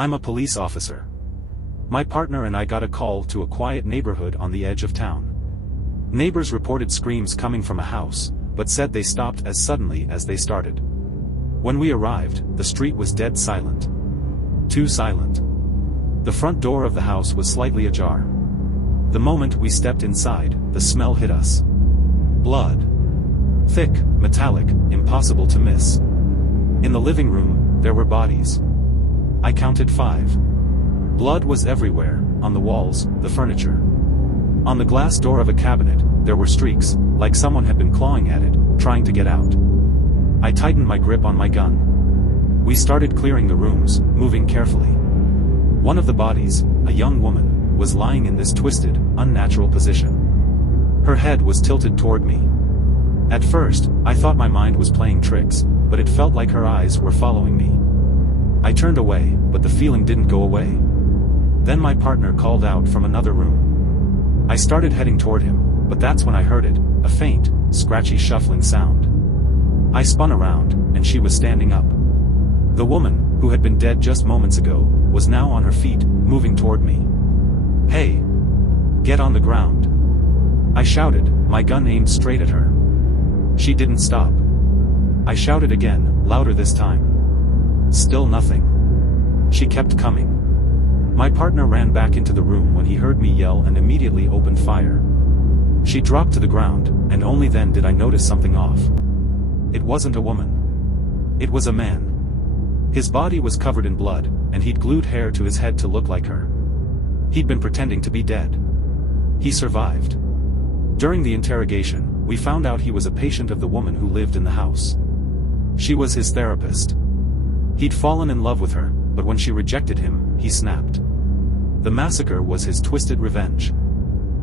I'm a police officer. My partner and I got a call to a quiet neighborhood on the edge of town. Neighbors reported screams coming from a house, but said they stopped as suddenly as they started. When we arrived, the street was dead silent. Too silent. The front door of the house was slightly ajar. The moment we stepped inside, the smell hit us. Blood. Thick, metallic, impossible to miss. In the living room, there were bodies. I counted 5. Blood was everywhere, on the walls, the furniture. On the glass door of a cabinet, there were streaks, like someone had been clawing at it, trying to get out. I tightened my grip on my gun. We started clearing the rooms, moving carefully. One of the bodies, a young woman, was lying in this twisted, unnatural position. Her head was tilted toward me. At first, I thought my mind was playing tricks, but it felt like her eyes were following me. I turned away, but the feeling didn't go away. Then my partner called out from another room. I started heading toward him, but that's when I heard it, a faint, scratchy shuffling sound. I spun around, and she was standing up. The woman, who had been dead just moments ago, was now on her feet, moving toward me. "Hey! Get on the ground!" I shouted, my gun aimed straight at her. She didn't stop. I shouted again, louder this time. Still nothing. She kept coming. My partner ran back into the room when he heard me yell and immediately opened fire. She dropped to the ground, and only then did I notice something off. It wasn't a woman. It was a man. His body was covered in blood, and he'd glued hair to his head to look like her. He'd been pretending to be dead. He survived. During the interrogation, we found out he was a patient of the woman who lived in the house. She was his therapist. He'd fallen in love with her, but when she rejected him, he snapped. The massacre was his twisted revenge.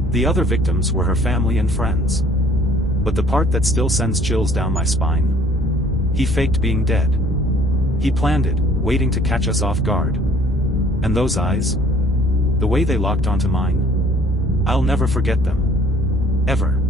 The other victims were her family and friends. But the part that still sends chills down my spine? He faked being dead. He planned it, waiting to catch us off guard. And those eyes? The way they locked onto mine? I'll never forget them. Ever.